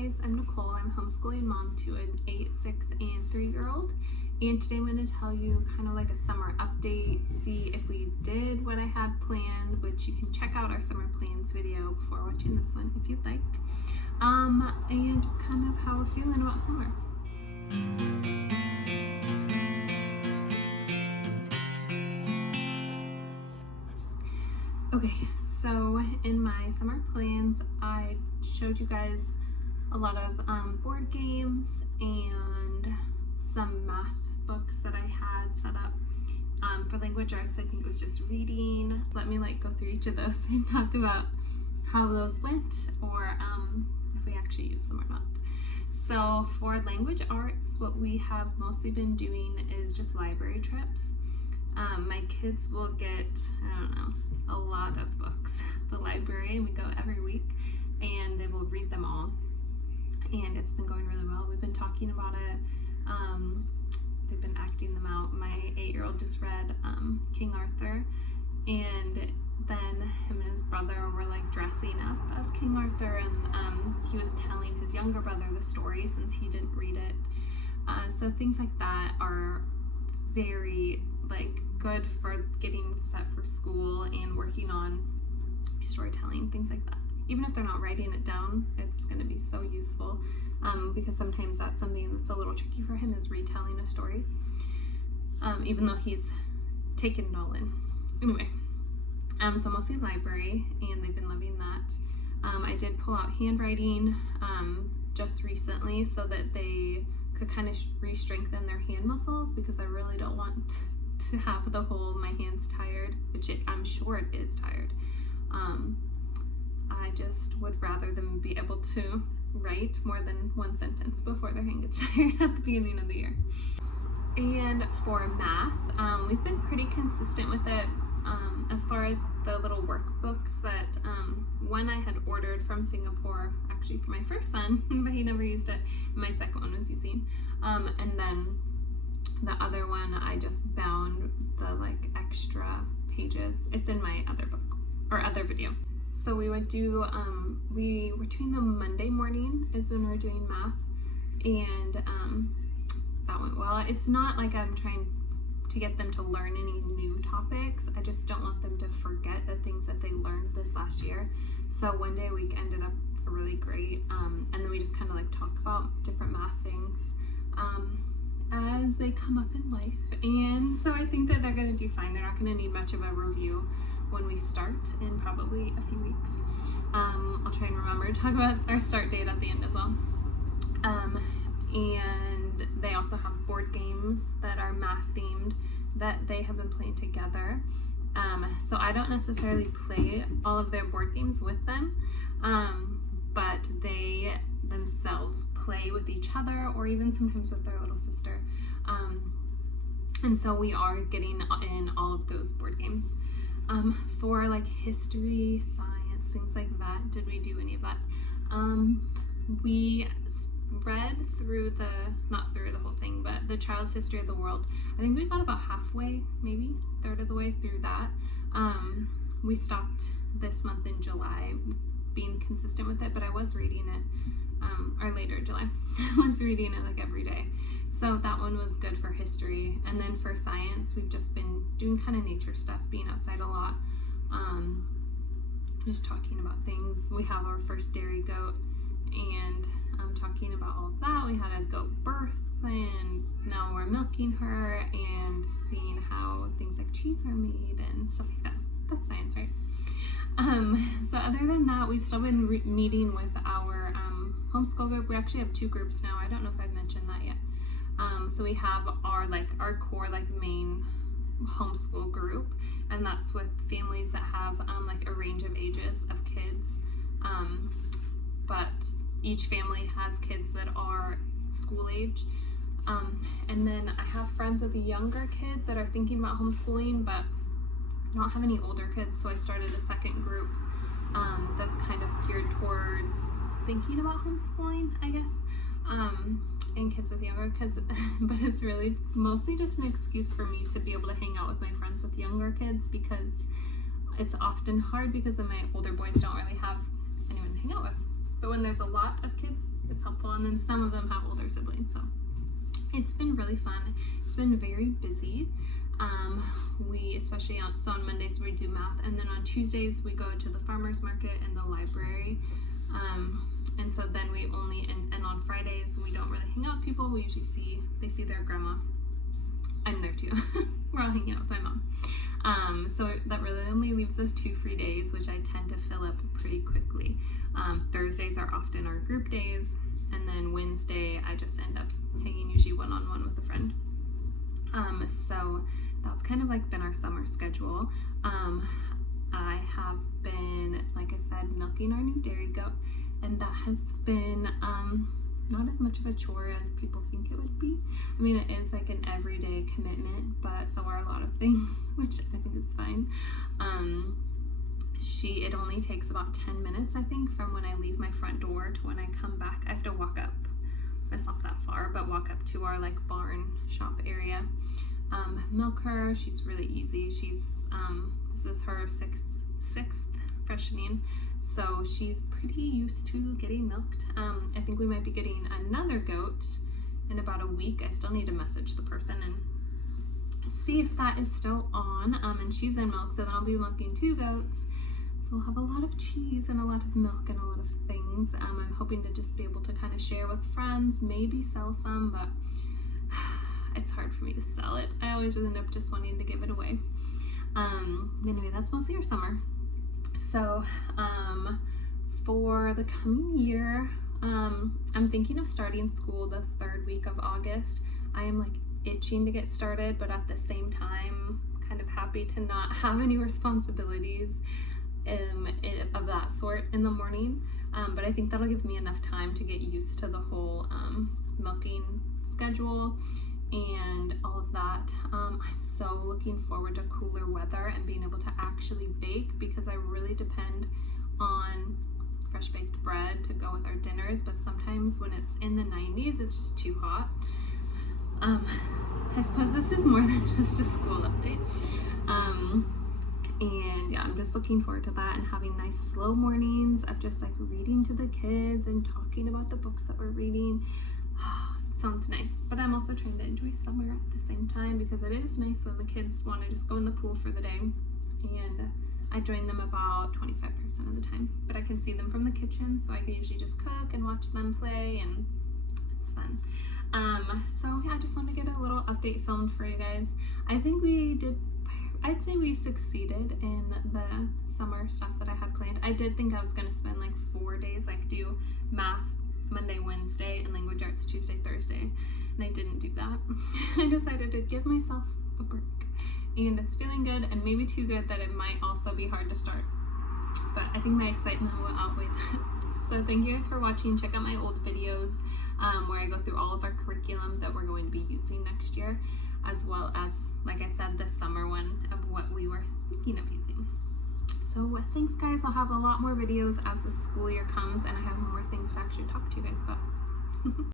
guys, I'm Nicole. I'm homeschooling mom to an 8, 6, and 3-year-old. And today I'm going to tell you kind of like a summer update, see if we did what I had planned, which you can check out our summer plans video before watching this one if you'd like. And just kind of how we're feeling about summer. Okay, so in my summer plans, I showed you guys a lot of board games and some math books that I had set up. For language arts, I think it was just reading. Let me go through each of those and talk about how those went, or if we actually use them or not. So for language arts, what we have mostly been doing is just library trips. My kids will get, a lot of books at the library. We go every week and they will read them all. And it's been going really well. We've been talking about it. They've been acting them out. My 8-year-old just read King Arthur, and then him and his brother were dressing up as King Arthur, and he was telling his younger brother the story since he didn't read it. So things like that are very good for getting set for school and working on storytelling, things like that. Even if they're not writing it down, it's going to be so useful, because sometimes that's something that's a little tricky for him, is retelling a story, even though he's taken it all in. Anyway, so mostly library, and they've been loving that. I did pull out handwriting just recently so that they could kind of re-strengthen their hand muscles, because I really don't want to have the whole my hands tired, which I'm sure it is tired. I just would rather them be able to write more than one sentence before their hand gets tired at the beginning of the year. And for math, we've been pretty consistent with it as far as the little workbooks that one I had ordered from Singapore, actually for my first son, but he never used it. My second one was using. And then the other one, I just bound the extra pages. It's in my other book or other video. So we would do, we were doing the Monday morning is when we're doing math, and that went well. It's not like I'm trying to get them to learn any new topics. I just don't want them to forget the things that they learned this last year. So one day a week ended up really great, and then we just kind of talk about different math things as they come up in life. And so I think that they're going to do fine. They're not going to need much of a review when we start in probably a few weeks. I'll try and remember to talk about our start date at the end as well. And they also have board games that are math themed that they have been playing together. So I don't necessarily play all of their board games with them, but they themselves play with each other, or even sometimes with their little sister. And so we are getting in all of those board games. For history, science, things like that, did we do any of that? We read through not through the whole thing, but the Child's History of the World. I think we got about halfway, maybe third of the way through that. We stopped this month in July, being consistent with it, but I was reading it, or later in July, I was reading it every day. So that one was good for history. And then for science, we've just been doing kind of nature stuff, being outside a lot, just talking about things. We have our first dairy goat, and talking about all of that. We had a goat birth, and now we're milking her and seeing how things like cheese are made and stuff like that. That's science, right? So other than that, we've still been meeting with our homeschool group. We actually have 2 groups now. I don't know if I've mentioned that yet. So we have our core main homeschool group, and that's with families that have a range of ages of kids, but each family has kids that are school age. And then I have friends with younger kids that are thinking about homeschooling, but don't have any older kids, so I started a second group that's kind of geared towards thinking about homeschooling, I guess, and kids with younger kids. But it's really mostly just an excuse for me to be able to hang out with my friends with younger kids, because it's often hard because my older boys don't really have anyone to hang out with. but when there's a lot of kids, it's helpful. And then some of them have older siblings, so it's been really fun. It's been very busy. Especially on Mondays we do math, and then on Tuesdays we go to the farmer's market and the library. And so then we only, and on Fridays we don't really hang out with people. We usually they see their grandma. I'm there too. We're all hanging out with my mom. So that really only leaves us 2 free days, which I tend to fill up pretty quickly. Thursdays are often our group days, and then Wednesday I just end up hanging usually one-on-one with a friend. So that's kind of like been our summer schedule. I have been, like I said, milking our new dairy goat, and that has been not as much of a chore as people think it would be. I mean, it is like an everyday commitment, but so are a lot of things, which I think is fine. It only takes about 10 minutes, I think, from when I leave my front door to when I come back. I have to walk up. It's not that far, but walk up to our like barn shop area. Milk her. She's really easy. This is her sixth freshening, so she's pretty used to getting milked. I think we might be getting another goat in about a week. I still need to message the person and see if that is still on. And she's in milk, so then I'll be milking 2 goats. So we'll have a lot of cheese and a lot of milk and a lot of things. I'm hoping to just be able to kind of share with friends, maybe sell some, but it's hard for me to sell it. I always end up just wanting to give it away. Anyway, that's mostly our summer. So for the coming year, I'm thinking of starting school the 3rd week of August. I am like itching to get started, but at the same time kind of happy to not have any responsibilities of that sort in the morning. But I think that'll give me enough time to get used to the whole milking schedule and all of that. I'm so looking forward to cooler weather and being able to actually bake, because I really depend on fresh baked bread to go with our dinners, but sometimes when it's in the 90s it's just too hot. I suppose this is more than just a school update. And yeah, I'm just looking forward to that and having nice slow mornings of just like reading to the kids and talking about the books that we're reading. Sounds nice, but I'm also trying to enjoy summer at the same time, because it is nice when the kids want to just go in the pool for the day, and I join them about 25% of the time, but I can see them from the kitchen, so I can usually just cook and watch them play, and it's fun. So yeah, I just want to get a little update filmed for you guys. I think I'd say we succeeded in the summer stuff that I had planned. I did think I was going to spend like 4 days, like do math Monday, Wednesday, and language arts Tuesday, Thursday, and I didn't do that. I decided to give myself a break, and it's feeling good, and maybe too good that it might also be hard to start, but I think my excitement will outweigh that. So thank you guys for watching. Check out my old videos where I go through all of our curriculum that we're going to be using next year, as well as, like I said, the summer one of what we were thinking of using. So thanks guys, I'll have a lot more videos as the school year comes and I have more things to actually talk to you guys about.